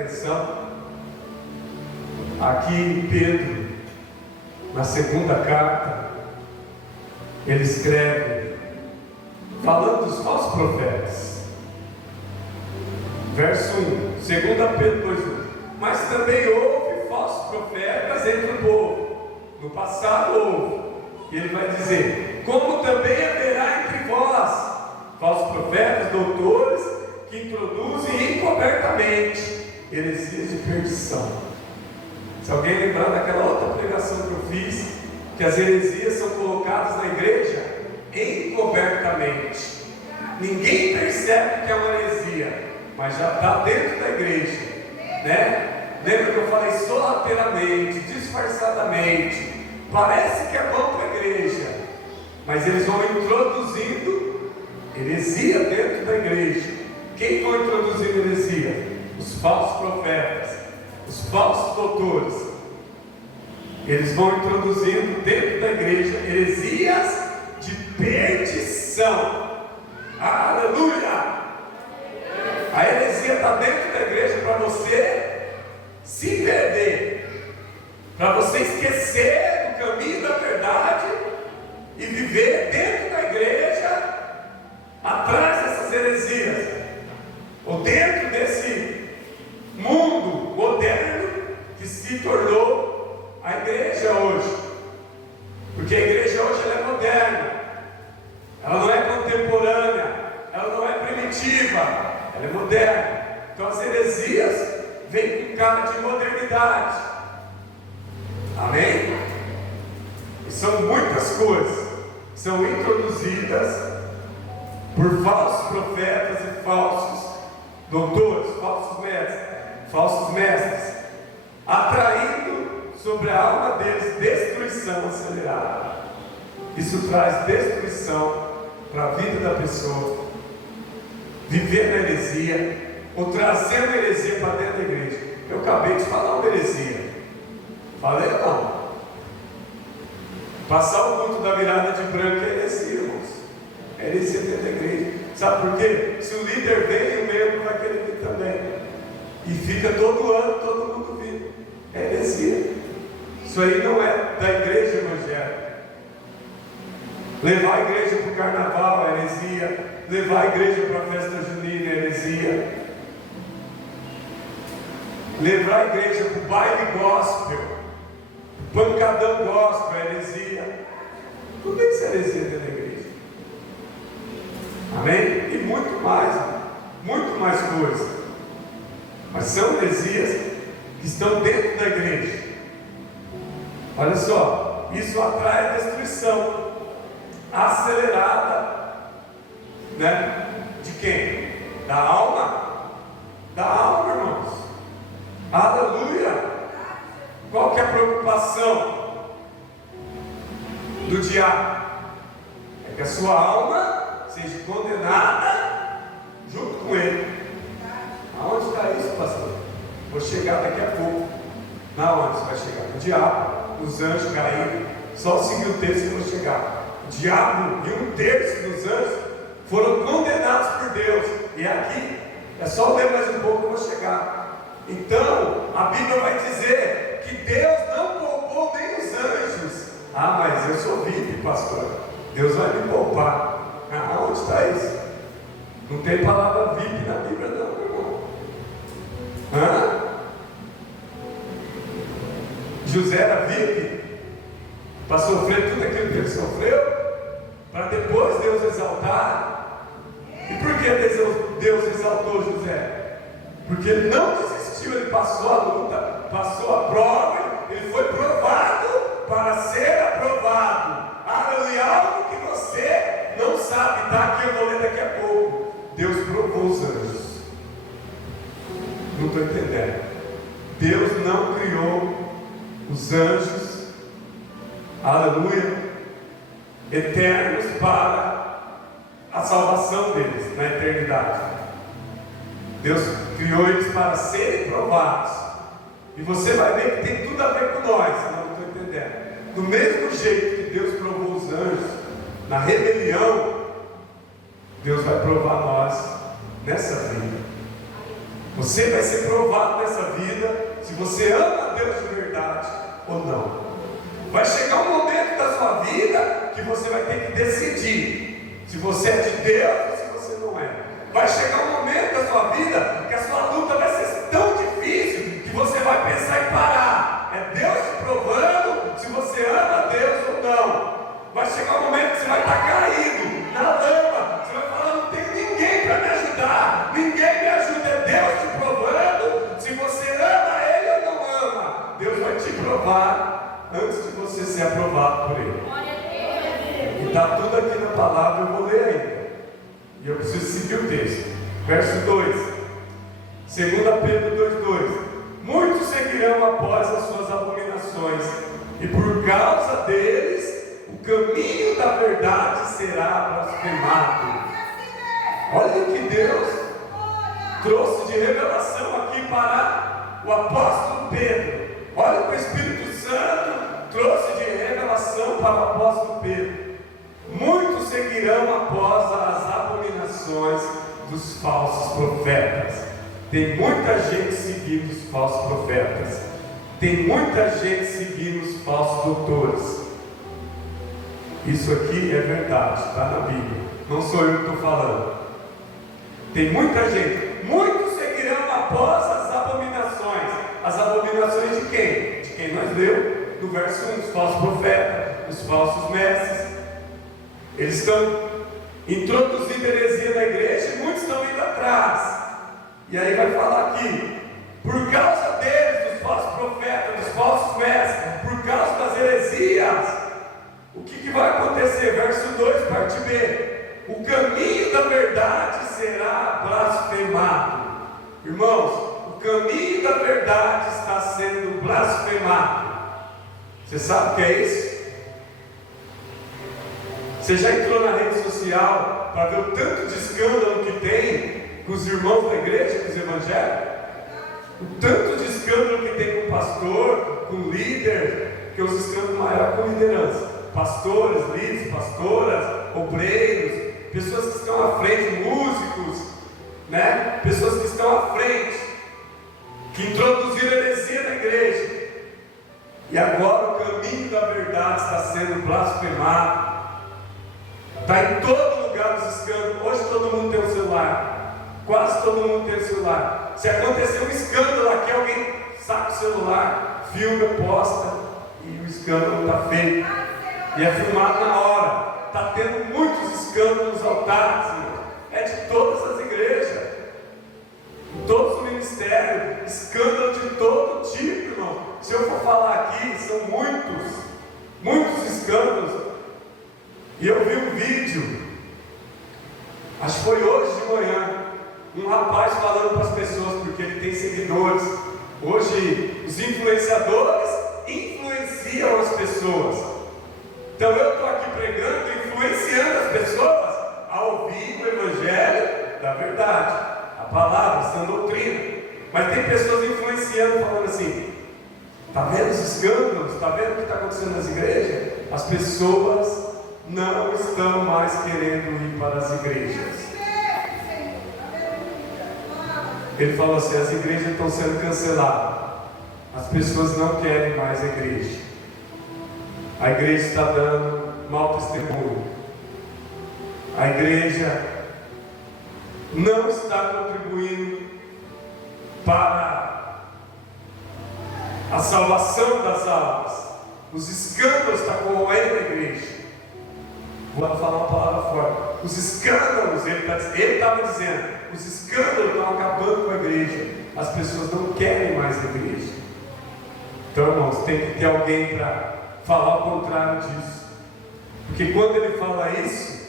atenção. Aqui Pedro, na segunda carta, ele escreve, falando dos falsos profetas. Verso 1, 2 Pedro 2:1. Mas também houve falsos profetas entre o povo. No passado houve. E ele vai dizer: como também haverá entre vós falsos profetas, doutores, que introduzem encobertamente heresias de perdição. Se alguém lembrar daquela outra pregação que eu fiz, que as heresias são colocadas na igreja encobertamente. Ninguém percebe que é uma heresia, mas já está dentro da igreja, né? Lembra que eu falei sorrateiramente, disfarçadamente? Parece que é bom para a igreja, mas eles vão introduzindo heresia dentro da igreja. Quem vai introduzindo heresia? Os falsos profetas, os falsos doutores. Eles vão introduzindo dentro da igreja heresias de perdição. Aleluia! A heresia está dentro da igreja para você se perder, para você esquecer do caminho da verdade e viver dentro da igreja atrás dessas heresias, ou dentro desse mundo moderno que se tornou a igreja hoje. Porque a igreja hoje ela é moderna, ela não é contemporânea, ela não é primitiva, ela é moderna. Então as heresias vêm com cara de modernidade. Amém? E são muitas coisas que são introduzidas por falsos profetas e falsos doutores, falsos mestres, atraindo sobre a alma deles destruição acelerada. Isso traz destruição para a vida da pessoa, viver na heresia, ou trazer uma heresia para dentro da igreja. Eu acabei de falar uma heresia, falei não. Passar o culto da virada de branco é heresia, irmãos. É heresia dentro da igreja. Sabe por quê? Se o líder vem, o membro vai querer vir também. E fica todo ano, todo mundo vindo. É heresia. Isso aí não é da igreja evangélica. Levar a igreja para o carnaval é heresia. Levar a igreja para a festa junina é heresia. Levar a igreja para o baile gospel, pancadão gospel é heresia. Tudo isso é heresia dentro da igreja. Amém? E muito mais coisas. Mas são heresias que estão dentro da igreja. Olha só, isso atrai a destruição acelerada, né? De quem? Da alma? Da alma, irmãos. Aleluia! Qual que é a preocupação do diabo? É que a sua alma seja condenada junto com ele. Aonde está isso, pastor? Vou chegar daqui a pouco. Na onde você vai chegar? O diabo, os anjos caíram. Só seguir o texto que eu vou chegar. O diabo e 1/3 dos anjos foram condenados por Deus. E aqui, é só ler mais um pouco que eu vou chegar. Então, a Bíblia vai dizer que Deus não poupou nem os anjos. Ah, mas eu sou VIP, pastor. Deus vai me poupar. Ah, onde está isso? Não tem palavra VIP na Bíblia, não, meu irmão. Hã? José era VIP para sofrer tudo aquilo que ele sofreu, para depois Deus exaltar. E por que Deus exaltou José? Porque ele não desistiu, ele passou a luta, passou a prova, ele foi provado para ser aprovado. Aleluia, algo que você não sabe, está aqui, eu vou ler daqui a pouco. Deus provou os anjos. Não estou entendendo. Deus não criou os anjos, aleluia, eternos para a salvação deles na eternidade. Deus criou eles para serem provados. E você vai ver que tem tudo a ver com nós. Não estou entendendo. Do mesmo jeito que Deus provou os anjos na rebelião, Deus vai provar nós nessa vida. Você vai ser provado nessa vida se você ama a Deus de verdade ou não. Vai chegar um momento da sua vida que você vai ter que decidir se você é de Deus ou se você não é. Vai chegar um momento da sua vida que a sua luta vai ser tão difícil que você vai pensar em parar. É Deus te provando se você ama a Deus ou não. Vai chegar um momento que você vai estar caído na lama. Você vai falar: não tem ninguém para me ajudar, ninguém me ajuda. É Deus te provando se você ama Ele ou não ama. Deus vai te provar antes de você ser aprovado por Ele. E está tudo aqui na palavra, eu vou ler ainda. E eu preciso seguir o texto. Verso 2. 2 Pedro 2:2. Muitos seguirão após as suas abominações, e por causa deles o caminho da verdade será blasfemado. Olha o que Deus trouxe de revelação aqui para o apóstolo Pedro. Olha o que o Espírito Santo trouxe de revelação para o apóstolo Pedro. Muitos seguirão após as abominações dos falsos profetas. Tem muita gente seguindo os falsos profetas. Tem muita gente seguindo os falsos doutores. Isso aqui é verdade, está na Bíblia. Não sou eu que estou falando. Tem muita gente. Muitos seguirão após as abominações. As abominações de quem? De quem nós leu no verso 1, os falsos profetas, os falsos mestres. Eles estão introduzindo heresia na igreja e muitos estão indo atrás. E aí vai falar aqui: por causa deles, dos falsos profetas, dos falsos mestres, por causa das heresias, o que vai acontecer? Verso 2, parte B: o caminho da verdade será blasfemado. Irmãos, o caminho da verdade está sendo blasfemado. Você sabe o que é isso? Você já entrou na rede social para ver o tanto de escândalo que tem com os irmãos da igreja, com os evangélicos? O tanto de escândalo que tem com o pastor, com o líder, que os escândalos maiores com liderança. Pastores, líderes, pastoras, obreiros, pessoas que estão à frente, músicos, né? Pessoas que estão à frente, que introduziram heresia na igreja. E agora o caminho da verdade está sendo blasfemado. Está em todo lugar os escândalos. Hoje todo mundo tem um celular. Quase todo mundo tem um celular. Se acontecer um escândalo aqui, alguém saca o celular, filma, posta, e o escândalo está feito. E é filmado na hora. Está tendo muitos escândalos nos altares, irmão. É de todas as igrejas, em todos os ministérios, escândalo de todo tipo, irmão. Se eu for falar aqui, são muitos escândalos. E eu vi um vídeo, acho que foi hoje de manhã, um rapaz falando para as pessoas, porque ele tem seguidores. Hoje os influenciadores influenciam as pessoas. Então eu estou aqui pregando, influenciando as pessoas a ouvir o evangelho da verdade, a palavra, a sã doutrina. Mas tem pessoas influenciando, falando assim: está vendo os escândalos? Está vendo o que está acontecendo nas igrejas? As pessoas não estão mais querendo ir para as igrejas. Ele falou assim: as igrejas estão sendo canceladas. As pessoas não querem mais a igreja. A igreja está dando mau testemunho. A igreja não está contribuindo para a salvação das almas. Os escândalos estão corroendo a igreja. Vou falar uma palavra forte. Os escândalos, ele estava dizendo, os escândalos estão acabando com a igreja. As pessoas não querem mais a igreja. Então, irmãos, tem que ter alguém para falar o contrário disso. Porque quando ele fala isso,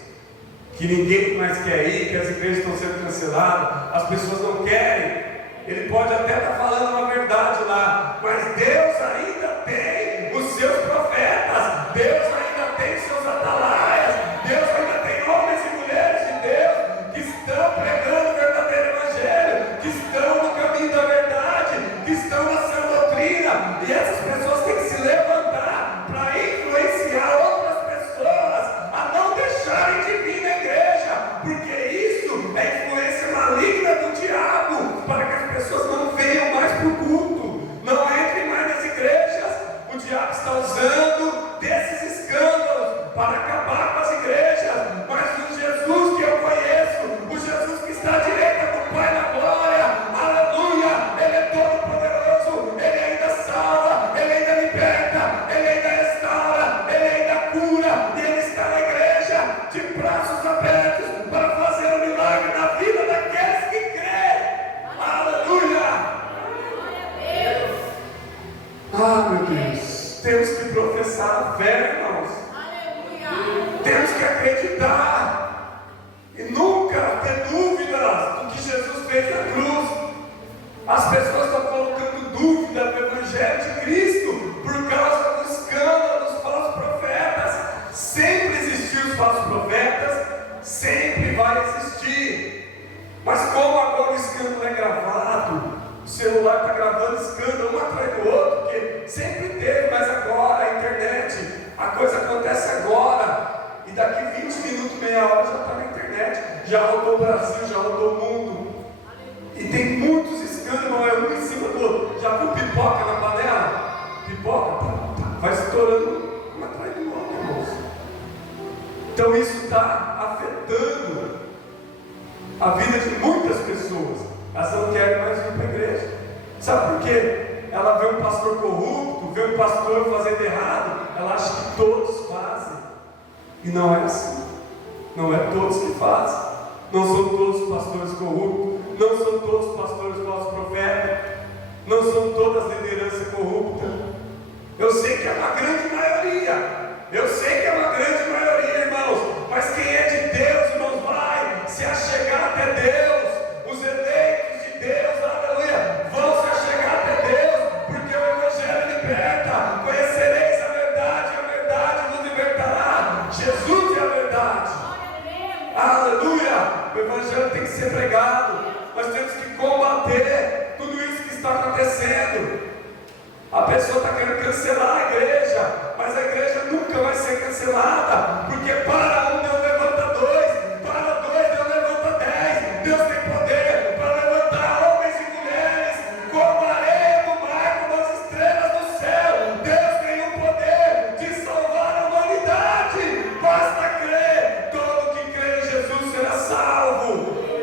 que ninguém mais quer ir, que as igrejas estão sendo canceladas, as pessoas não querem, ele pode até estar falando uma verdade lá, mas Deus ainda tem os seus profetas, Deus ainda tem seus atalaias, Deus ainda tem homens e mulheres de Deus que estão pregando o verdadeiro evangelho, que estão no caminho da verdade, que estão na sã doutrina, e essas pessoas têm que se levantar para influenciar outras pessoas a não deixarem de vir na igreja, porque isso é influência maligna do diabo, para que as pessoas Temos que professar a fé, irmãos. Temos que acreditar e nunca ter dúvidas do que Jesus fez na cruz. As pessoas estão colocando dúvida no Evangelho de Cristo por causa do escândalo dos falsos profetas. Sempre existiu os falsos profetas, sempre vai existir. Mas como agora o escândalo é gravado, o celular está gravando escândalo um atrás do outro, porque sempre teve, mas agora a internet, a coisa acontece agora. E daqui 20 minutos, meia hora já está na internet. Já rodou o Brasil, já rodou o mundo. E tem muitos escândalos, é um em cima do outro. Já viu pipoca na panela? Pipoca, vai estourando um atrás do outro, irmãos. Então isso está afetando a vida de muitas pessoas. Elas não querem mais vir para a igreja. Sabe por quê? Ela vê um pastor corrupto, vê um pastor fazendo errado, ela acha que todos fazem. E não é assim. Não é todos que fazem. Não são todos pastores corruptos. Não são todos pastores falsos profetas. Não são todas lideranças corruptas. Eu sei que é uma grande maioria. Eu sei que é uma grande maioria, irmãos. Mas quem é de Deus, irmãos, vai se achegar até Deus. Os eleitos de Deus, aleluia, vão se achegar até Deus. Porque o Evangelho liberta. Conhecereis a verdade vos libertará. Jesus é a verdade. Aleluia. O Evangelho tem que ser pregado. Nós temos que combater tudo isso que está acontecendo. A pessoa está querendo cancelar a igreja, mas a igreja nunca vai ser cancelada, porque para um Deus levanta dois, para dois Deus levanta 10. Deus tem poder para levantar homens e mulheres como a areia do mar, como as estrelas do céu. Deus tem o poder de salvar a humanidade. Basta crer. Todo que crê em Jesus será salvo,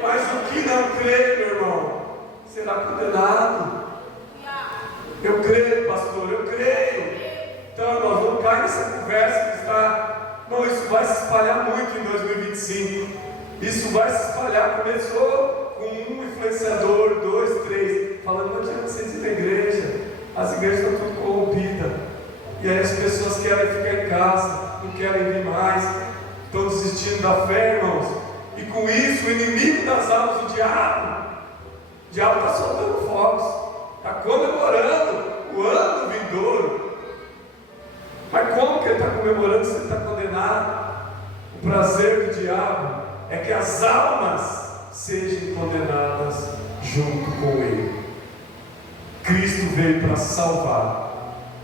mas o que não crê, meu irmão, será condenado. Eu creio, pastor, eu creio. Então, irmãos, não cai nessa conversa que está. Não, isso vai se espalhar muito em 2025. Isso vai se espalhar. Começou com um influenciador, 2, 3, falando: não adianta vocês ir na igreja, as igrejas estão tudo corrompidas. E aí as pessoas querem ficar em casa, não querem vir mais, estão desistindo da fé, irmãos. E com isso, o inimigo das almas, o diabo está soltando fogos. Está comemorando o ano vindouro. Mas como que ele está comemorando se ele está condenado? O prazer do diabo é que as almas sejam condenadas junto com ele. Cristo veio para salvar.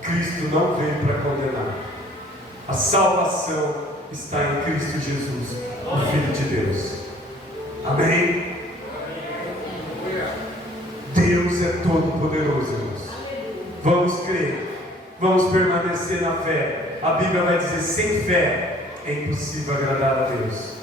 Cristo não veio para condenar. A salvação está em Cristo Jesus, o Filho de Deus. Amém? Deus é todo poderoso, irmãos. Vamos crer, vamos permanecer na fé. A Bíblia vai dizer: sem fé é impossível agradar a Deus.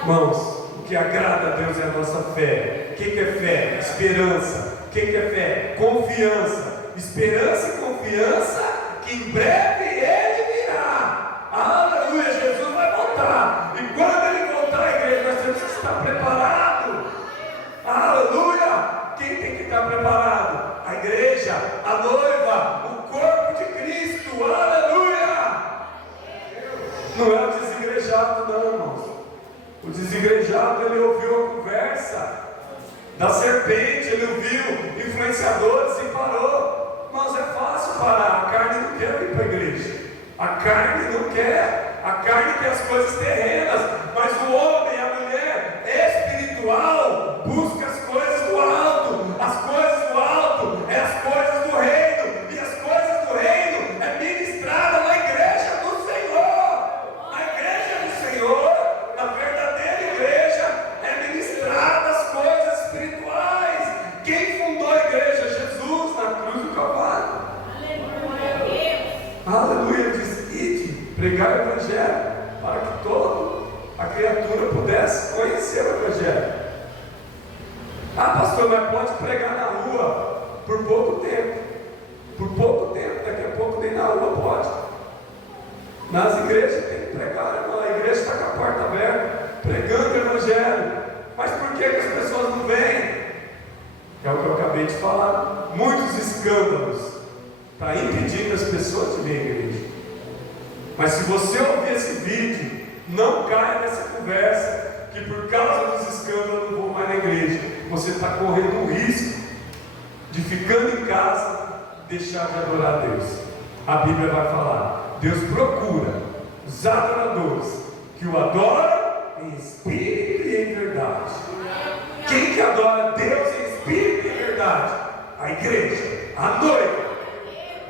Irmãos, o que agrada a Deus é a nossa fé. O que é fé? Esperança. O que é fé? Confiança. Esperança e confiança que em breve Ele virá. Aleluia, Jesus vai voltar. E quando Ele voltar, a igreja, nós temos que estar preparados. Aleluia! Quem tem que estar preparado? A igreja, a noiva, o corpo de Cristo. Aleluia! Não é o desigrejado, não, irmãos. O desigrejado, ele ouviu a conversa da serpente, ele ouviu influenciadores e parou. Mas é fácil parar. A carne não quer vir para a igreja. A carne não quer. A carne quer as coisas terrenas. Mas o homem e a mulher espiritual busca as coisas do alto. As coisas do alto é as coisas do reino. E as coisas do reino é ministrada na igreja do Senhor. A igreja do Senhor, a verdadeira igreja, é ministrada as coisas espirituais. Quem fundou a igreja? Jesus, na cruz do Calvário. Aleluia, diz: ide, pregar o Evangelho, para que toda a criatura pudesse conhecer o Evangelho. Ah, pastor, mas pode pregar na rua por pouco tempo. Por pouco tempo, daqui a pouco nem na rua pode. Nas igrejas tem que pregar, irmão. A igreja está com a porta aberta, pregando o Evangelho. Mas por que as pessoas não vêm? É o que eu acabei de falar. Muitos escândalos para impedir impedindo as pessoas de vir à igreja. Mas se você ouvir esse vídeo, não caia nessa conversa, que por causa dos escândalos eu não vou mais na igreja. Você está correndo um risco de, ficando em casa, deixar de adorar a Deus. A Bíblia vai falar: Deus procura os adoradores que o adoram em espírito e em verdade. Quem que adora Deus em espírito e em verdade? A igreja, a noiva.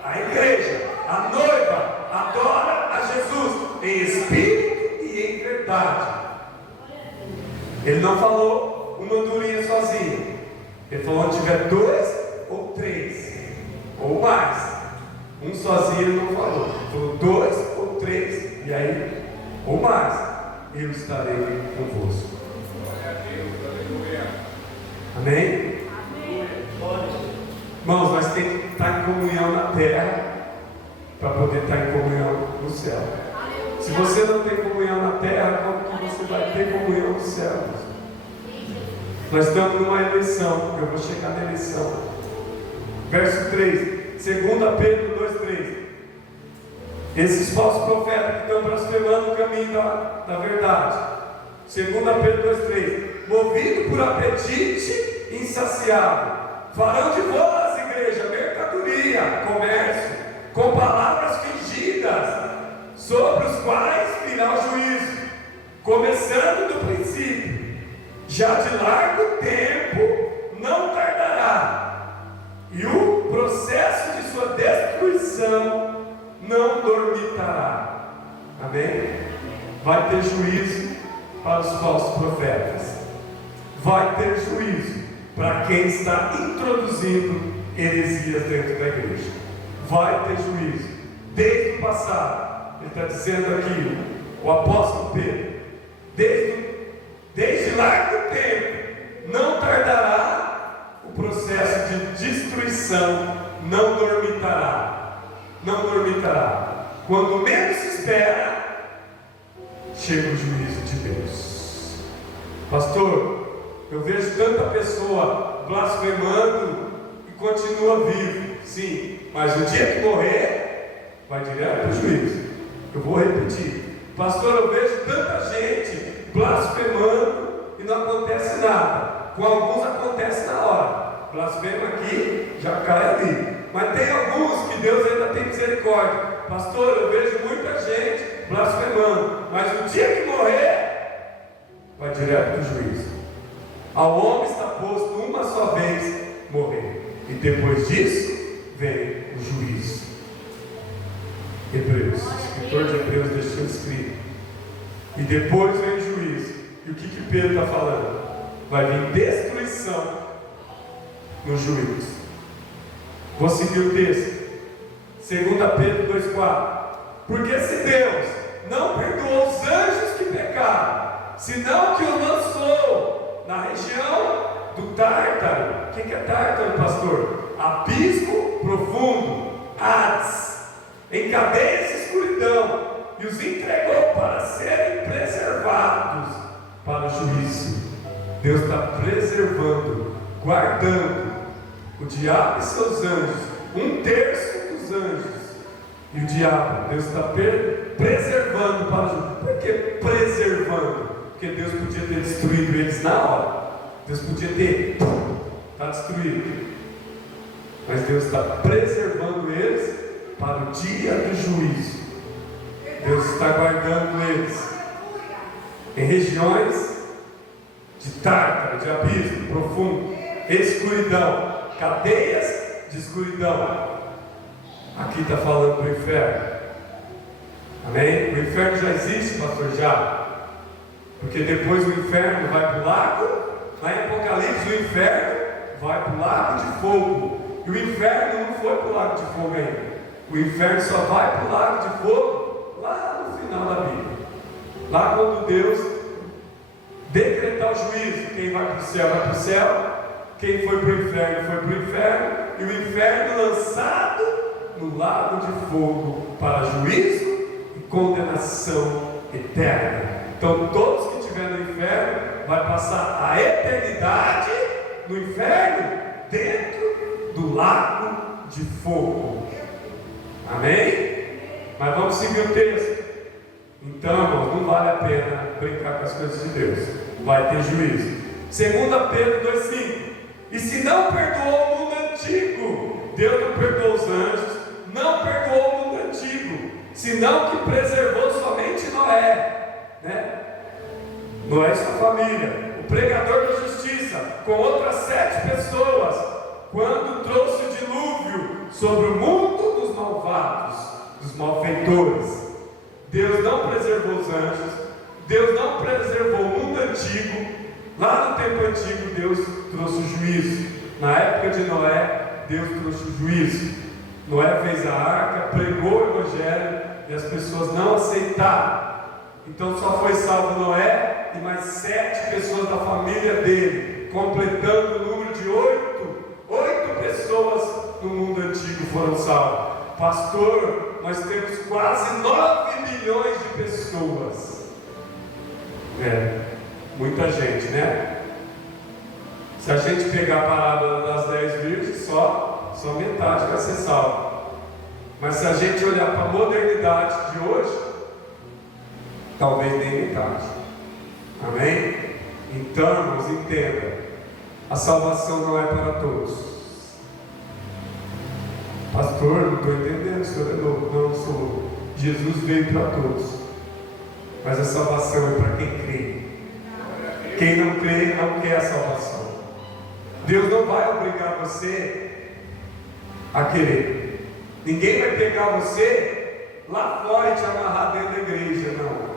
A igreja, a noiva, adora a Jesus em espírito e em verdade. Ele não falou uma durinha sozinho. Ele falou: onde tiver 2 ou 3 ou mais. Um sozinho ele não falou. Ele falou 2 ou 3, e aí, ou mais, eu estarei convosco. Amém? Irmãos, nós temos que estar em comunhão na terra para poder estar em comunhão no céu. Se você não tem comunhão na terra, como que você vai ter comunhão no céu? Nós estamos numa eleição, eu vou chegar na eleição. Verso 3, 2 Pedro 2,3. Esses falsos profetas que estão blasfemando o caminho da verdade. 2 Pedro 2,3. Movido por apetite insaciável, farão de vós, igreja, mercadoria, comércio, com palavras fingidas, sobre os quais virá o juízo, começando do princípio. Já de largo tempo não tardará, e o processo de sua destruição não dormitará. Amém? Vai ter juízo para os falsos profetas. Vai ter juízo para quem está introduzindo heresias dentro da igreja. Vai ter juízo. Desde o passado, ele está dizendo aqui, o apóstolo Pedro, desde largo tempo, não tardará o processo de destruição, não dormitará. Não dormitará. Quando menos se espera, chega o juízo de Deus. Pastor, eu vejo tanta pessoa blasfemando e continua vivo. Sim, mas o dia que morrer, vai direto para o juízo. Eu vou repetir. Pastor, eu vejo tanta gente blasfemando e não acontece nada. Com alguns acontece na hora. Blasfema aqui, já cai ali. Mas tem alguns que Deus ainda tem misericórdia. Pastor, eu vejo muita gente blasfemando, mas o dia que morrer, vai direto para o juízo. Ao homem está posto uma só vez morrer, e depois disso vem o juízo. Hebreus, o escritor de Hebreus deixou escrito. E depois vem o juízo. E o que Pedro está falando? Vai vir destruição no juízo. Vou seguir o texto. 2 Pedro 2,4. Porque se Deus não perdoou os anjos que pecaram, senão que o lançou na região do Tártaro. O que é Tártaro, pastor? Abismo profundo, Hades, em cadeias de escuridão, e os entregou para serem preservados para o juízo. Deus está preservando, guardando o diabo e seus anjos, 1/3 dos anjos. E o diabo, Deus está preservando para o juízo. Por que preservando? Porque Deus podia ter destruído eles na hora. Deus podia ter destruído. Mas Deus está preservando eles para o dia do juízo. Deus está guardando eles em regiões de tártaro, de abismo profundo, escuridão, cadeias de escuridão. Aqui está falando do inferno. Amém? O inferno já existe, pastor, já. Porque depois o inferno vai para o lago. Lá em Apocalipse, o inferno vai para o lago de fogo. E o inferno não foi para o lago de fogo ainda. O inferno só vai para o lago de fogo lá no final da Bíblia. Lá quando Deus decretar o juízo, quem vai para o céu vai para o céu, quem foi para o inferno foi para o inferno, e o inferno lançado no lago de fogo para juízo e condenação eterna. Então todos que estiverem no inferno vai passar a eternidade no inferno, dentro do lago de fogo. Amém? Mas vamos seguir o texto. Então, irmãos, não vale a pena brincar com as coisas de Deus. Vai ter juízo. 2 Pedro 2,5. E se não perdoou o mundo antigo, Deus não perdoou os anjos, não perdoou o mundo antigo, senão que preservou somente Noé, né? Noé e sua família, o pregador da justiça, com outras 7 pessoas, quando trouxe o dilúvio sobre o mundo dos malvados, dos malfeitores. Deus não preservou os anjos, Deus não preservou o mundo antigo. Lá no tempo antigo, Deus trouxe o juízo. Na época de Noé, Deus trouxe o juízo. Noé fez a arca, pregou o evangelho e as pessoas não aceitaram. Então só foi salvo Noé e mais 7 pessoas da família dele, completando o número de 8 pessoas no mundo antigo foram salvas. Pastor, nós temos quase 9 milhões de pessoas. Muita gente, né? Se a gente pegar a parábola das 10 virgens, só metade vai ser salva. Mas se a gente olhar para a modernidade de hoje, talvez nem metade. Amém? Então, irmãos, entenda: a salvação não é para todos. Pastor, não estou entendendo, o senhor é louco. Não sou. Jesus veio para todos, mas a salvação é para quem crê. Quem não crê não quer a salvação. Deus não vai obrigar você a querer. Ninguém vai pegar você lá fora e te amarrar dentro da igreja, não.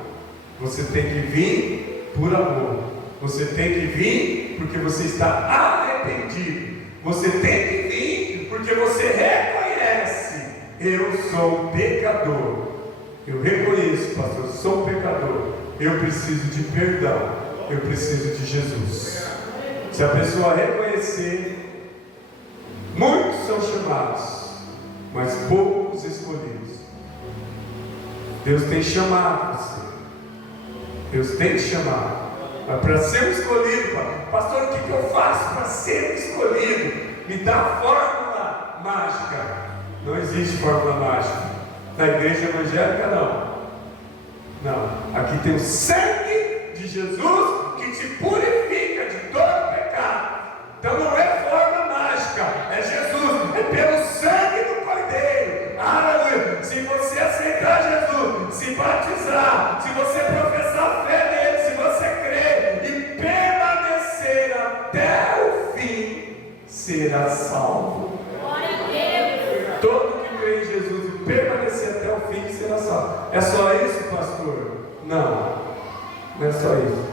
Você tem que vir por amor. Você tem que vir porque você está arrependido. Você tem que vir porque você reconhece: eu sou pecador. Eu reconheço, pastor, sou pecador. Eu preciso de perdão. Eu preciso de Jesus. Se a pessoa reconhecer, muitos são chamados, mas poucos escolhidos. Deus tem chamado você. Deus tem te chamado. Mas para ser escolhido, pastor, o que eu faço para ser escolhido? Me dá a fórmula mágica. Não existe fórmula mágica. Na igreja evangélica, não. Aqui tem o sangue de Jesus que te purifica de todo pecado. Então não é forma mágica, é Jesus, é pelo sangue do Cordeiro. Aleluia! Se você aceitar Jesus, se batizar, se você professar fé nele, se você crer e permanecer até o fim, será salvo. Glória a Deus! Todo que crê em Jesus e permanecer até o fim será salvo. É só isso, pastor? Não é só isso.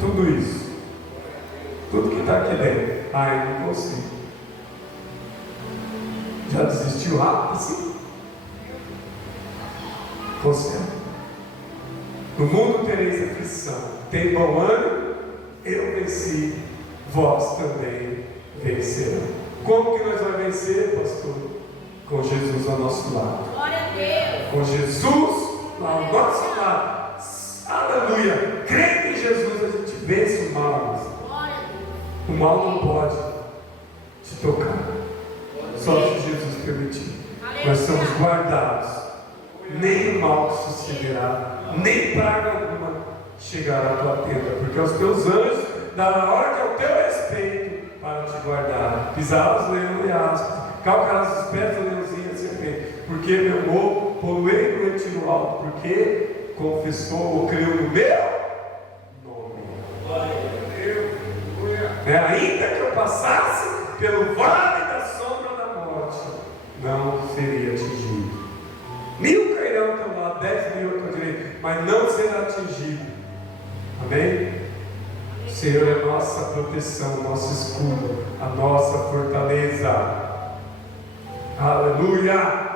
Tudo isso, tudo que está aqui dentro. Eu não consigo. Já desistiu rápido assim? Você. No mundo tereis aflição. Tem bom ânimo? Eu venci, vós também vencerão. Como que nós vamos vencer, pastor? Com Jesus ao nosso lado. Glória a Deus. Com Jesus ao nosso lado. Aleluia! Crendo em Jesus, a gente vence o mal. O mal não pode te tocar, só se Jesus permitir. Nós somos guardados. Nem o mal te sucederá, nem praga alguma chegará à tua tenda, porque os teus anjos darão ordem ao teu respeito para te guardar. Pisarás leão e aspas, calcarás os pés do leãozinho e serpente. Porque meu povo poluei no retiro alto, porque confessou ou creu no meu nome. Ainda que eu passasse pelo vale da sombra da morte, não seria atingido. 1000 cairão ao teu lado, 10.000 à tua direita, mas não será atingido. Amém? O Senhor é a nossa proteção, nosso escudo, a nossa fortaleza. Aleluia!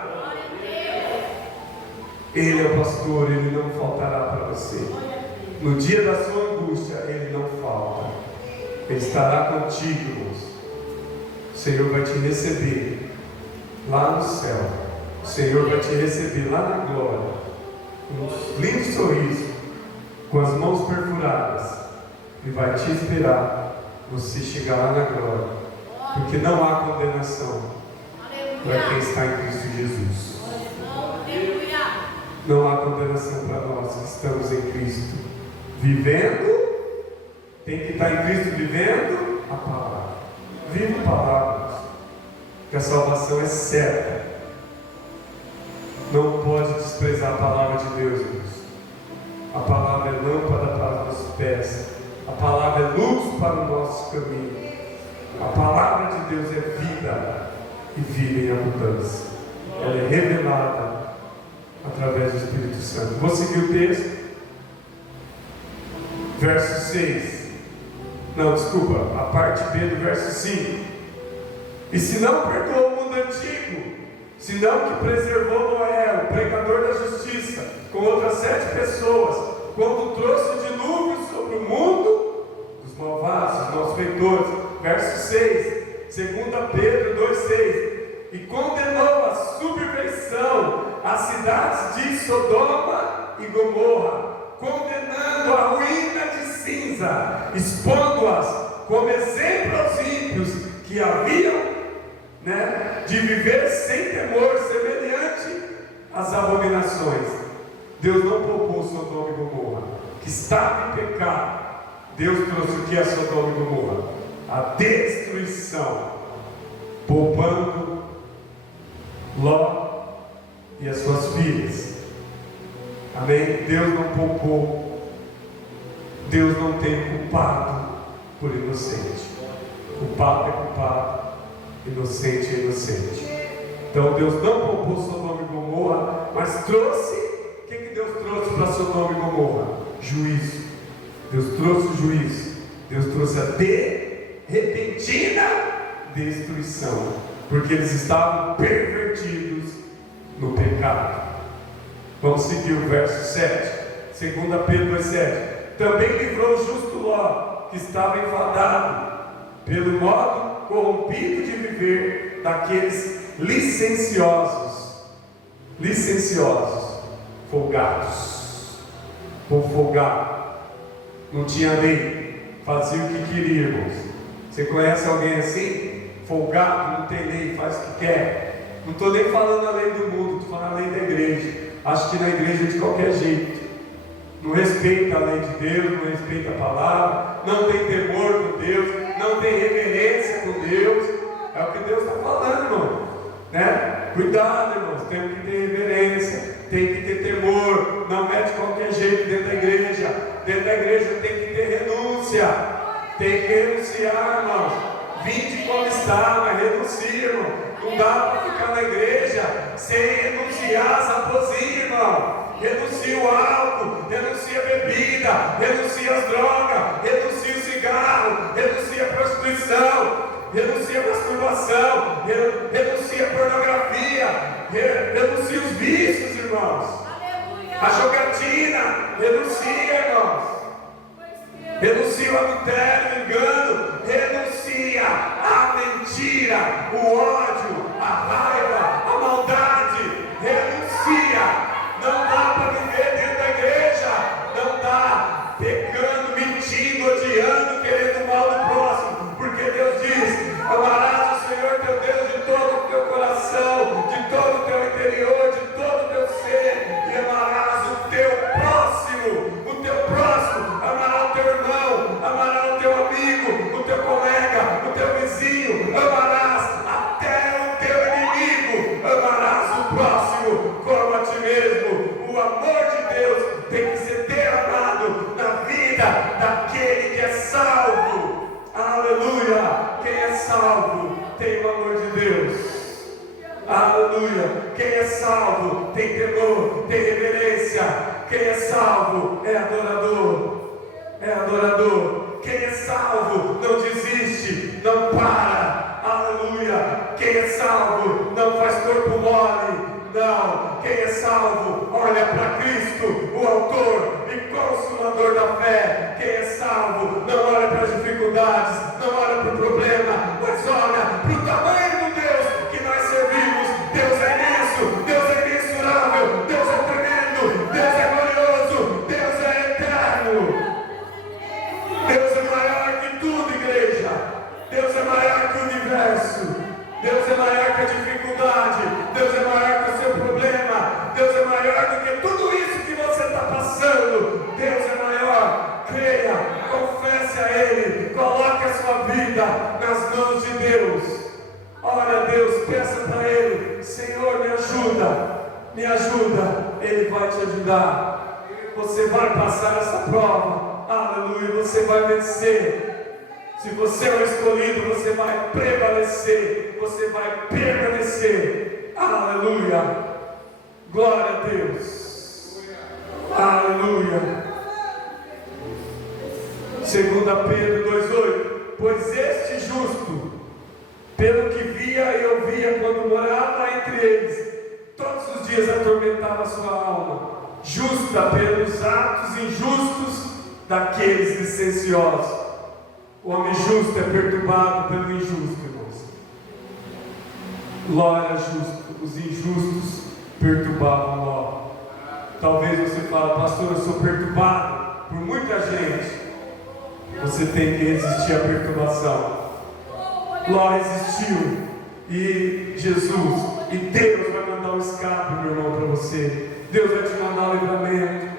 Ele é o pastor, Ele não faltará para você. No dia da sua angústia, Ele não falta. Ele estará contigo, irmãos. O Senhor vai te receber lá no céu. O Senhor vai te receber lá na glória, com um lindo sorriso, com as mãos perfuradas, e vai te esperar você chegar lá na glória, porque não há condenação para quem está em Cristo Jesus. Vivendo, tem que estar em Cristo vivendo a palavra. Viva a palavra, que a salvação é certa. Não pode desprezar a palavra de Deus, irmãos. A palavra é lâmpada para os nossos pés. A palavra é luz para o nosso caminho. A palavra de Deus é vida e vida em abundância. Ela é revelada através do Espírito Santo. Vou seguir o texto. Verso 6. Não, desculpa, a parte B do verso 5. E se não perdoou o mundo antigo, senão que preservou Noé, o pregador da justiça, com outras 7 pessoas, quando trouxe o dilúvio sobre o mundo dos malvados, dos malfeitores. Verso 6, 2 Pedro 2,6. E condenou a subversão às cidades de Sodoma e Gomorra, condenando a ruína de cinza, expondo-as como exemplo aos ímpios que haviam de viver sem temor, semelhante às abominações. Deus não poupou Sodoma e Gomorra, que estava em pecado. Deus trouxe o que é Sodoma e Gomorra? A destruição, poupando Ló e as suas filhas. Amém? Deus não poupou. Deus não tem culpado por inocente. Culpado é culpado, inocente é inocente. Então Deus não poupou Sodoma e Gomorra, mas trouxe. O que Deus trouxe para Sodoma e Gomorra? Juízo. Deus trouxe o juízo. Deus trouxe a repentina destruição, porque eles estavam pervertidos no pecado. Vamos seguir o verso 7. 2 Pedro 2,7. Também livrou o justo Ló, que estava enfadado pelo modo corrompido de viver daqueles licenciosos, folgados, povo folgado, não tinha lei, fazia o que queria, irmãos. Você conhece alguém assim? Folgado, não tem lei, faz o que quer. Não estou nem falando a lei do mundo, estou falando a lei da igreja. Acho que na igreja é de qualquer jeito. Não respeita a lei de Deus, não respeita a palavra, não tem temor com Deus, não tem reverência com Deus. É o que Deus está falando, irmão. Cuidado, irmãos, tem que ter reverência, tem que ter temor, não mete qualquer jeito dentro da igreja. Dentro da igreja tem que ter renúncia, tem que renunciar, irmãos. Vinde como está, mas renuncia, irmão. Não dá para ficar na igreja sem renunciar as raposinhas, irmão. Renuncia o álcool, renuncia a bebida, renuncia as drogas, renuncia o cigarro, renuncia a prostituição, renuncia a masturbação, renuncia a pornografia, renuncia os vícios, irmãos. A jogatina, renuncia, irmãos. Renuncia o adultério, o engano, renuncia a mentira, o ódio, a raiva, a maldade, renuncia. Não dá para viver dentro da igreja, não dá pecando, mentindo, odiando, querendo o mal do próximo, porque Deus diz: amarás o Senhor teu Deus de todo o teu coração, de todo o teu interior, de todo o teu ser, e amarás o teu próximo, amarás o teu irmão, amarás o teu amigo, o teu colega, o teu vizinho, amarás até o teu inimigo, amarás o próximo como a ti mesmo. O amor de Deus tem que ser derramado na vida daquele que é salvo. Aleluia! Quem é salvo tem o amor de Deus. Aleluia! Quem é salvo tem temor, tem reverência. Quem é salvo é adorador. É adorador. Quem é salvo não desiste, não para. Aleluia! Quem é salvo não faz corpo mole. Não, quem é salvo olha para Cristo, o autor e consumador da fé. Quem é salvo não olha para as dificuldades, não olha para o problema, mas olha para o tamanho do Deus que nós servimos. Deus é imenso, Deus é imensurável, Deus é tremendo, Deus é glorioso, Deus é eterno. Deus é maior que tudo, igreja. Deus é maior que o universo. Deus é maior que a dificuldade. me ajuda. Ele vai te ajudar. Você vai passar essa prova, aleluia, você vai vencer. Se você é o escolhido, você vai prevalecer, você vai permanecer, aleluia, glória a Deus, aleluia. 2 Pedro 2,8: pois este justo, pelo que via e ouvia quando morava entre eles, todos os dias atormentava sua alma, justa pelos atos injustos daqueles licenciosos. O homem justo é perturbado pelo injusto, irmãos. Ló era justo, os injustos perturbavam Ló. Talvez você fale, pastor, eu sou perturbado por muita gente. Você tem que resistir à perturbação. Ló resistiu, e Jesus, e Deus vai mandar um escape, meu irmão, para você. Deus vai te mandar um livramento.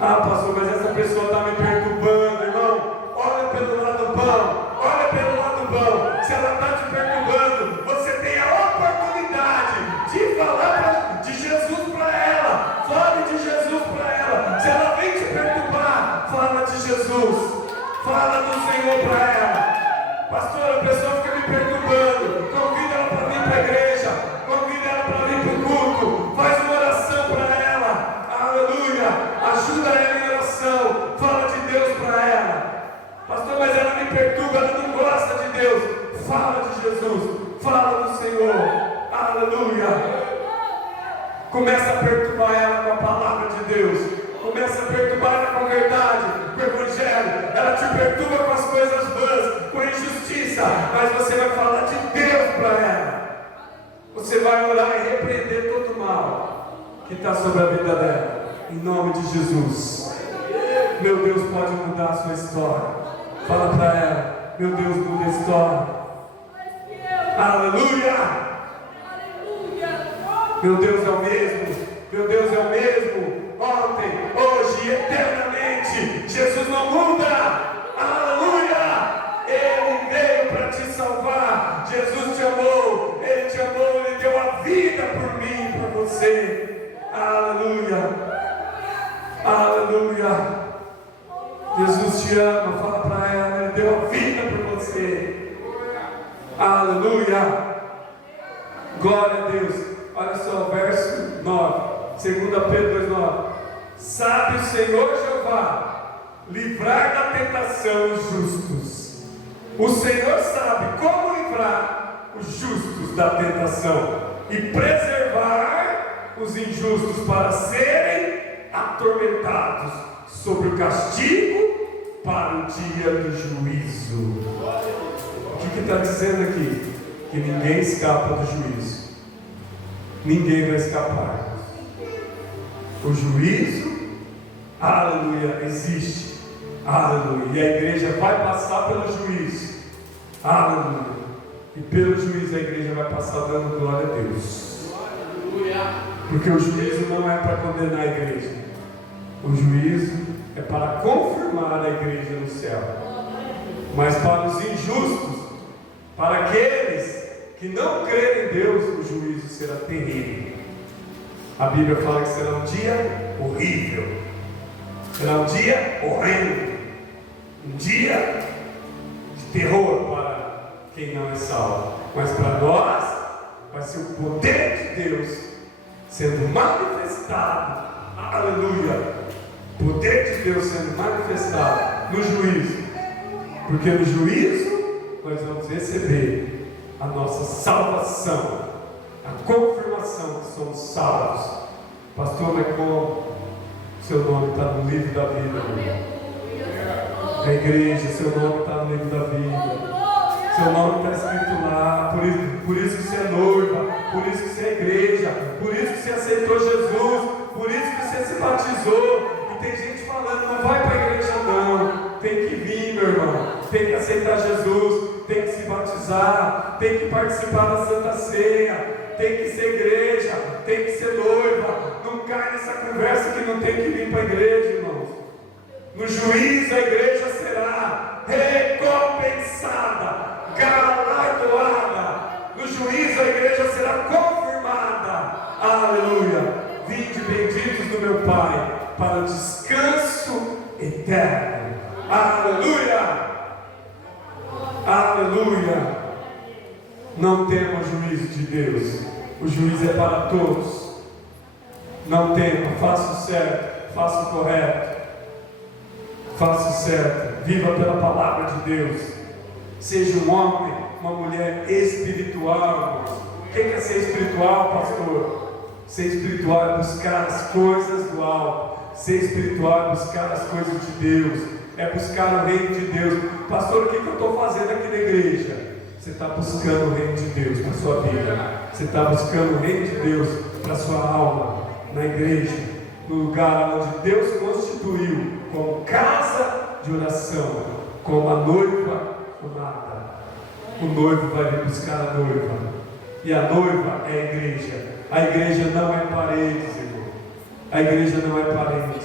Ah, pastor, mas essa pessoa está me perturbando, irmão. Olha pelo lado bom, olha pelo lado bom. Se ela está te perturbando, você tem a oportunidade de falar de Jesus para ela. Fale de Jesus para ela. Se ela vem te perturbar, fala de Jesus. Fala do Senhor para ela. Pastor, a pessoa fica me perturbando. Convida ela para vir para a igreja. Convida ela para vir para o culto. Faz uma oração para ela. Aleluia. Ajuda ela em oração. Fala de Deus para ela. Pastor, mas ela me perturba, ela não gosta de Deus. Fala de Jesus. Fala do Senhor. Aleluia. Começa a perturbar ela com a palavra de Deus. Começa a perturbar ela com a verdade, com o Evangelho. Ela te perturba com as coisas vãs, com a injustiça, mas você vai falar de Deus para ela. Você vai orar e repreender todo o mal que está sobre a vida dela, em nome de Jesus. Meu Deus pode mudar a sua história. Fala para ela, meu Deus muda a história. Aleluia. Meu Deus é o mesmo, meu Deus é o mesmo, ontem, hoje e eternamente. Jesus não muda, aleluia. Ele veio para te salvar. Jesus te amou, Ele deu a vida por mim, por você, aleluia, aleluia. Jesus te ama, fala para ela, Ele deu a vida por você, aleluia, glória a Deus. Olha só, verso 9, 2 Pedro 2,9: sabe o Senhor Jeová livrar da tentação os justos. O Senhor sabe como livrar os justos da tentação e preservar os injustos para serem atormentados sob o castigo para o dia do juízo. O que está dizendo aqui? Que ninguém escapa do juízo. Ninguém vai escapar. O juízo, aleluia, existe, aleluia, e a igreja vai passar pelo juízo, aleluia, e pelo juízo a igreja vai passar dando glória a Deus, porque o juízo não é para condenar a igreja, o juízo é para confirmar a igreja no céu. Mas para os injustos, para aqueles que não crerem em Deus, o juízo será terrível. A Bíblia fala que será um dia horrível, será um dia horrendo, um dia de terror para quem não é salvo. Mas para nós vai ser o poder de Deus sendo manifestado, aleluia, o poder de Deus sendo manifestado no juízo, porque no juízo nós vamos receber a nossa salvação, a confirmação que somos salvos. Pastor, mas como seu nome está no livro da vida, meu irmão? A igreja, seu nome está no livro da vida, seu nome está escrito lá. Por isso que você é noiva, por isso que você é igreja, por isso que você aceitou Jesus, por isso que você se batizou. E tem gente falando, não vai para a igreja não, tem que vir, meu irmão, tem que aceitar Jesus, tem que se batizar, tem que participar da Santa Ceia, tem que ser igreja, tem que ser noiva. Não cai nessa conversa que não tem que vir para a igreja, irmãos. No juízo a igreja será recompensada, galardoada. No juízo a igreja será confirmada. Aleluia. Vinde benditos do meu Pai para o descanso eterno. Aleluia. Aleluia. Não tema o juízo de Deus. O juízo é para todos. Não tema, faça o certo, faça o correto. Faça o certo, viva pela palavra de Deus. Seja um homem, uma mulher espiritual. O que é ser espiritual, pastor? Ser espiritual é buscar as coisas do alto. Ser espiritual é buscar as coisas de Deus. É buscar o reino de Deus. Pastor, o que eu estou fazendo aqui na igreja? Você está buscando o reino de Deus para a sua vida. Você está buscando o reino de Deus para a sua alma. Na igreja, no lugar onde Deus constituiu como casa de oração, como a noiva amada. O noivo vai vir buscar a noiva. E a noiva é a igreja. A igreja não é paredes, irmão. A igreja não é parede.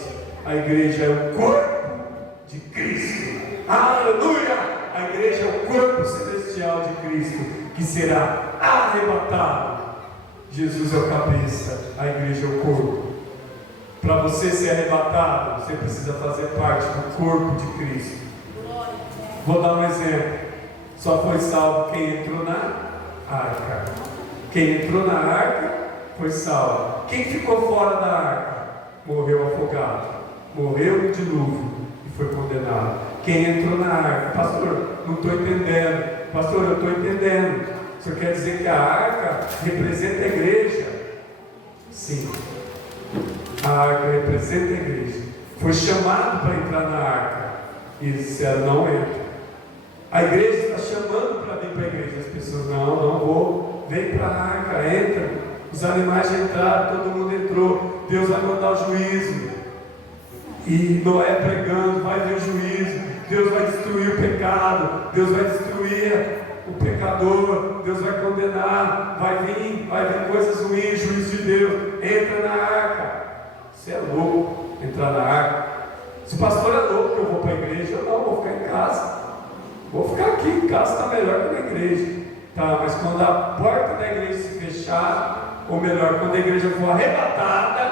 A igreja é o corpo de Cristo. Aleluia! A igreja é o corpo celestial de Cristo, que será arrebatado. Jesus é o cabeça, a igreja é o corpo. Para você ser arrebatado, você precisa fazer parte do corpo de Cristo. Vou dar um exemplo. Só foi salvo quem entrou na arca. Quem entrou na arca foi salvo. Quem ficou fora da arca morreu afogado, morreu no dilúvio e foi condenado. Quem entrou na arca, pastor, não estou entendendo. Pastor, eu estou entendendo. Isso quer dizer que a arca representa a igreja? Sim. A arca representa a igreja. Foi chamado para entrar na arca. E eles disseram, não entra. A igreja está chamando para vir para a igreja. As pessoas, não vou. Vem para a arca, entra. Os animais já entraram, todo mundo entrou. Deus vai mandar o juízo. E Noé pregando, vai vir o juízo. Deus vai destruir o pecado. Deus vai destruir o pecador, Deus vai condenar, vai vir coisas ruins, juízo de Deus. Entra na arca. Você é louco entrar na arca. Se o pastor é louco que eu vou para a igreja, eu não, vou ficar em casa. Vou ficar aqui em casa, está melhor que na igreja. Tá, mas quando a porta da igreja se fechar, ou melhor, quando a igreja for arrebatada,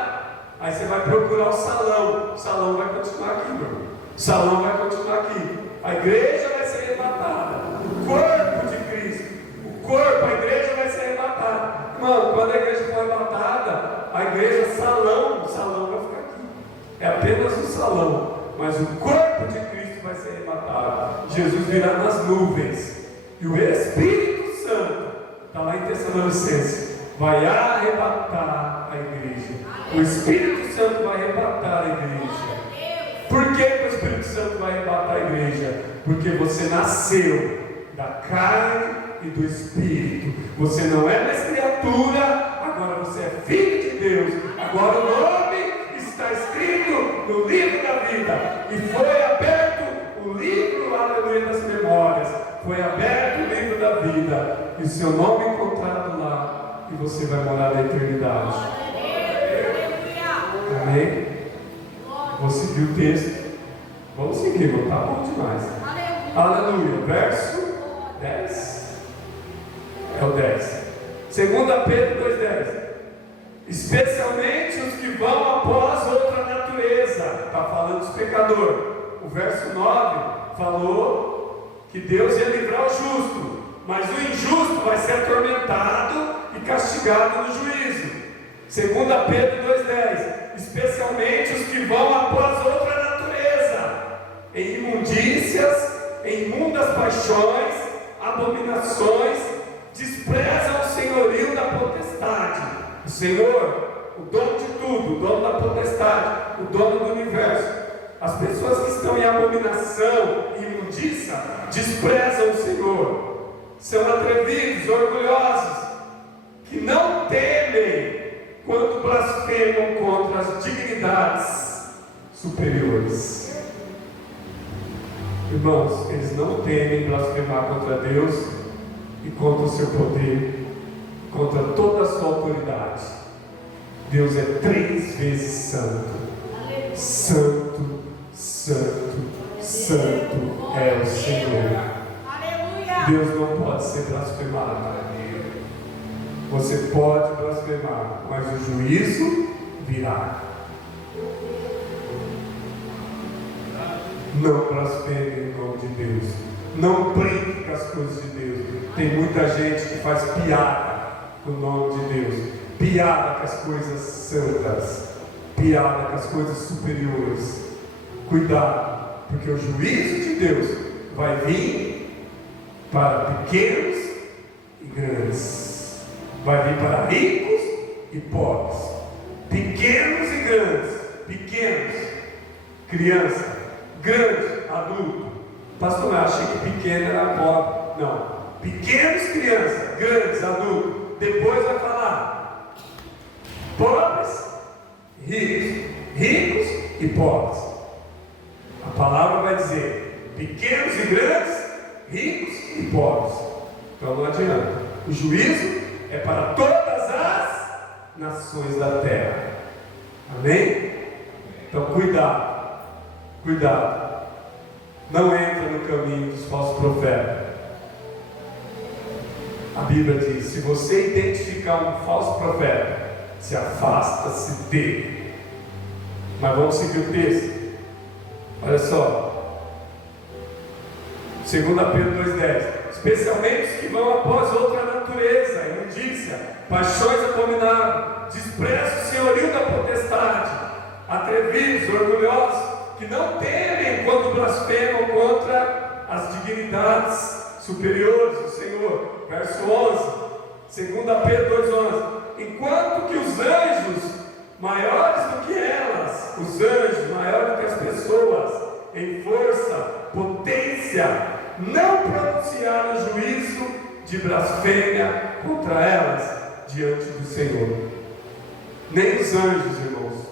aí você vai procurar o salão. O salão vai continuar aqui, meu irmão. O salão vai continuar aqui. A igreja vai ser arrebatada. O corpo de Cristo, o corpo, a igreja vai ser arrebatada. Mano, quando a igreja for arrebatada, a igreja, o salão vai ficar aqui. É apenas um salão, mas o corpo de Cristo vai ser arrebatado. Jesus virá nas nuvens, e o Espírito Santo, está lá em Tessalonicenses, vai arrebatar a igreja. O Espírito Santo vai arrebatar a igreja. Por que o Espírito Santo vai arrebatar a igreja? Porque você nasceu da carne e do Espírito. Você não é mais criatura, agora você é filho de Deus. Agora o nome está escrito no livro da vida. E foi aberto o livro, aleluia, das memórias. Foi aberto o livro da vida. E o seu nome é encontrado lá. E você vai morar na eternidade. Amém? Vou seguir o texto. Vamos seguir, não está bom demais. Aleluia. Verso 10. É o 10. 2 Pedro 2,10. Especialmente os que vão após outra natureza. Está falando dos pecadores. O verso 9 falou que Deus ia livrar o justo, mas o injusto vai ser atormentado e castigado no juízo. 2 Pedro 2,10. Especialmente os que vão após outra natureza, em imundícias, em imundas paixões, abominações, desprezam o senhorio da potestade. O Senhor, o dono de tudo, o dono da potestade, o dono do universo. As pessoas que estão em abominação e imundícia desprezam o Senhor, são atrevidos, orgulhosos, que não temem quando blasfemam contra as dignidades superiores. Irmãos, eles não temem blasfemar contra Deus e contra o seu poder, contra toda a sua autoridade. Deus é 3 vezes santo. Santo, santo, santo é o Senhor. Deus não pode ser blasfemado. Você pode blasfemar, mas o juízo virá. Não blasfeme em nome de Deus. Não brinque com as coisas de Deus. Tem muita gente que faz piada com o nome de Deus, piada com as coisas santas, piada com as coisas superiores. Cuidado, porque o juízo de Deus vai vir para pequenos e grandes, vai vir para ricos e pobres, pequenos e grandes, pequenos, criança, grande, adulto. Pastor, eu achei que pequeno era pobre. Não, pequenos, crianças, grandes, adultos. Depois vai falar pobres, ricos, ricos e pobres. A palavra vai dizer pequenos e grandes, ricos e pobres. Então não adianta. O juízo é para todas as nações da terra. Amém? Então cuidado, cuidado. Não entra no caminho dos falsos profetas. A Bíblia diz: se você identificar um falso profeta, se afasta-se dele. Mas vamos seguir o texto. Olha só, 2 Pedro 2,10: especialmente os que vão após outra natureza, imundícia, paixões abomináveis, desprezo o senhorio da potestade, atrevidos, orgulhosos, que não temem quando blasfemam contra as dignidades superiores do Senhor. Verso 11, 2 Pedro 2,11: enquanto que os anjos maiores do que elas, os anjos maiores do que as pessoas, em força, potência, não pronunciaram juízo de blasfêmia contra elas diante do Senhor. Nem os anjos, irmãos,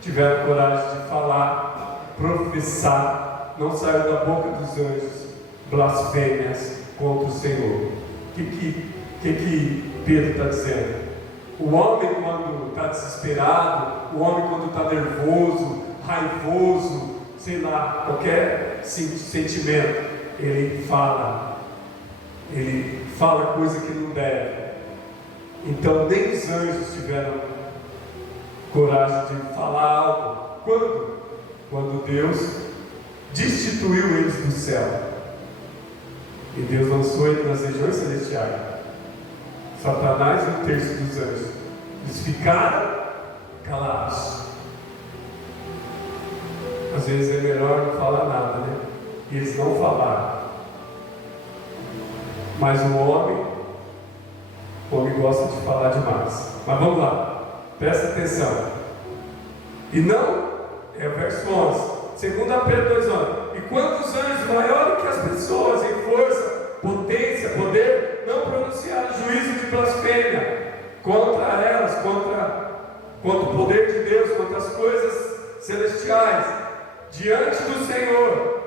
tiveram coragem de falar, professar, não saiu da boca dos anjos blasfêmias contra o Senhor. O que Pedro está dizendo? O homem, quando está desesperado, o homem, quando está nervoso, raivoso, sei lá, qualquer sentimento, ele fala coisa que não deve. Então, nem os anjos tiveram coragem de falar algo. Quando? Quando Deus destituiu eles do céu. E Deus lançou ele nas regiões celestiais. Satanás e um terço dos anjos, eles ficaram calados. Às vezes é melhor não falar nada, né? E eles não falaram. Mas o homem gosta de falar demais. Mas vamos lá, presta atenção. E não, é o verso 11, 2 Pedro 2,11: e quando os anjos maiores que as pessoas em força, potência, poder, não pronunciaram juízo de blasfêmia contra elas, contra o poder de Deus, contra as coisas celestiais, diante do Senhor.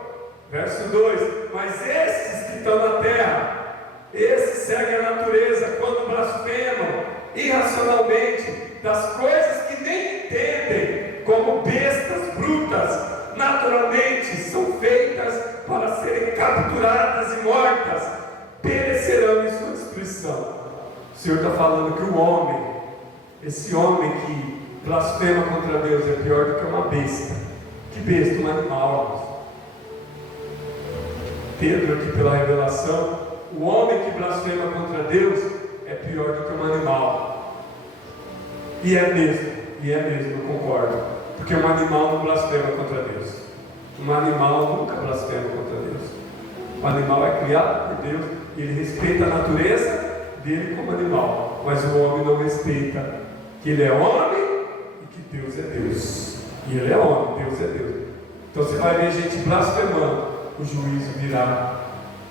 Verso 2: mas esses que estão na terra, esses seguem a natureza quando blasfemam irracionalmente das coisas que nem entendem, como bestas brutas, naturalmente são feitas para serem capturadas e mortas, perecerão em sua destruição. O Senhor está falando que o homem, esse homem que blasfema contra Deus, é pior do que uma besta. Que besta? Um animal. Pedro, aqui pela revelação, o homem que blasfema contra Deus é pior do que um animal. E é mesmo, eu concordo. Porque um animal não blasfema contra Deus. Um animal nunca blasfema contra Deus. O animal é criado por Deus e ele respeita a natureza dele como animal. Mas o homem não respeita que ele é homem e que Deus é Deus. E ele é homem, Deus é Deus. Então você vai ver gente blasfemando, o juízo virá,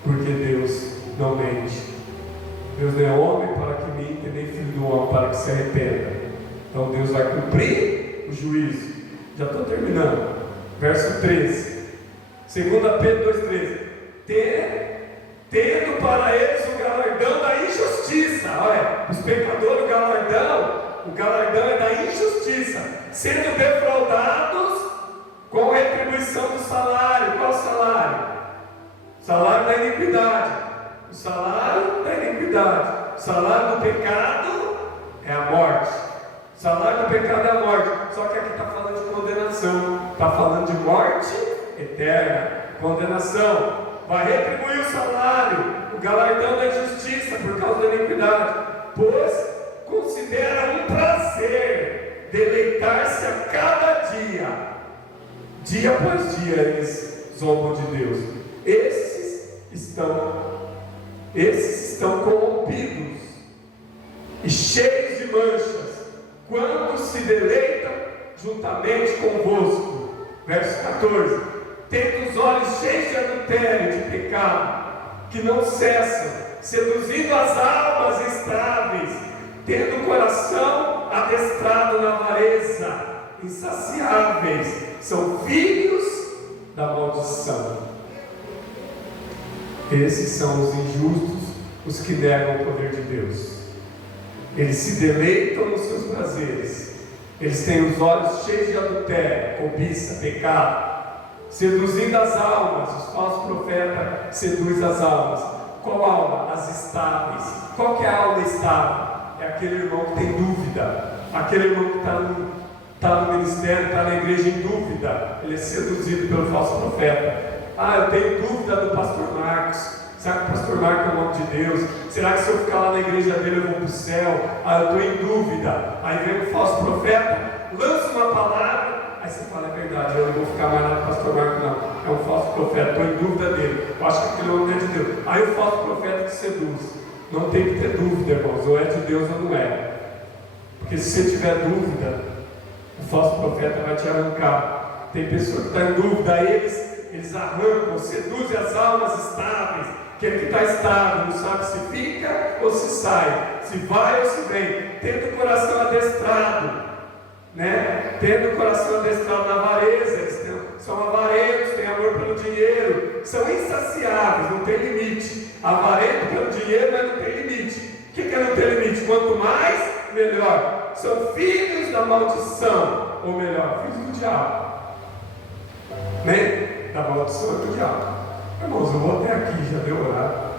porque Deus não mente. Deus não é homem para que minta, nem filho do homem para que se arrependa. Então Deus vai cumprir o juízo. Já estou terminando. Verso 13. 2 Pedro 2,13: tendo para eles o galardão da injustiça. Olha, os pecadores, o galardão é da injustiça, sendo defraudados com retribuição do salário. Qual salário? O salário da iniquidade. O salário da iniquidade. O salário do pecado é a morte. O salário do pecado é a morte. Só que aqui está falando de condenação. Está falando de morte eterna. Condenação. Vai retribuir o salário, o galardão da justiça por causa da iniquidade. Pois considera um prazer deleitar-se a cada dia. Dia após dia eles zombam de Deus. Esses estão corrompidos e cheios de manchas, quando se deleitam juntamente convosco. Verso 14: tendo os olhos cheios de adultério, de pecado, que não cessam, seduzindo as almas estáveis, tendo o coração adestrado na avareza, insaciáveis, são filhos da maldição. Esses são os injustos, os que negam o poder de Deus. Eles se deleitam nos seus prazeres. Eles têm os olhos cheios de adultério, cobiça, pecado, seduzindo as almas. Os falsos profetas seduzem as almas. Qual alma? As estáveis. Qual que é a alma estável? É aquele irmão que tem dúvida, aquele irmão que está no ministério, está na igreja em dúvida. Ele é seduzido pelo falso profeta. Eu tenho dúvida do pastor Marcos. Será que o pastor Marcos é o nome de Deus? Será que se eu ficar lá na igreja dele eu vou para o céu? Eu estou em dúvida. Aí vem o falso profeta, lança uma palavra. Aí você fala: é verdade, eu não vou ficar mais lá com o pastor Marcos, não. É um falso profeta, estou em dúvida dele. Eu acho que aquele homem é de Deus. Aí o falso profeta te seduz. Não tem que ter dúvida, irmãos, ou é de Deus ou não é. Porque se você tiver dúvida, o falso profeta vai te arrancar. Tem pessoa que está em dúvida, aí eles arrancam, seduzem as almas estáveis. Aquele que está estável, não sabe se fica ou se sai, se vai ou se vem, tendo o coração adestrado, né? Tendo o coração adestrado na avareza. Eles são avarentos, têm amor pelo dinheiro, são insaciáveis, não tem limite. Avarento pelo dinheiro, mas não tem limite. O que é não ter limite? Quanto mais, melhor. São filhos da maldição, ou melhor, filhos do diabo. Né? Da maldição do diabo. Irmãos, eu vou até aqui, já deu horário.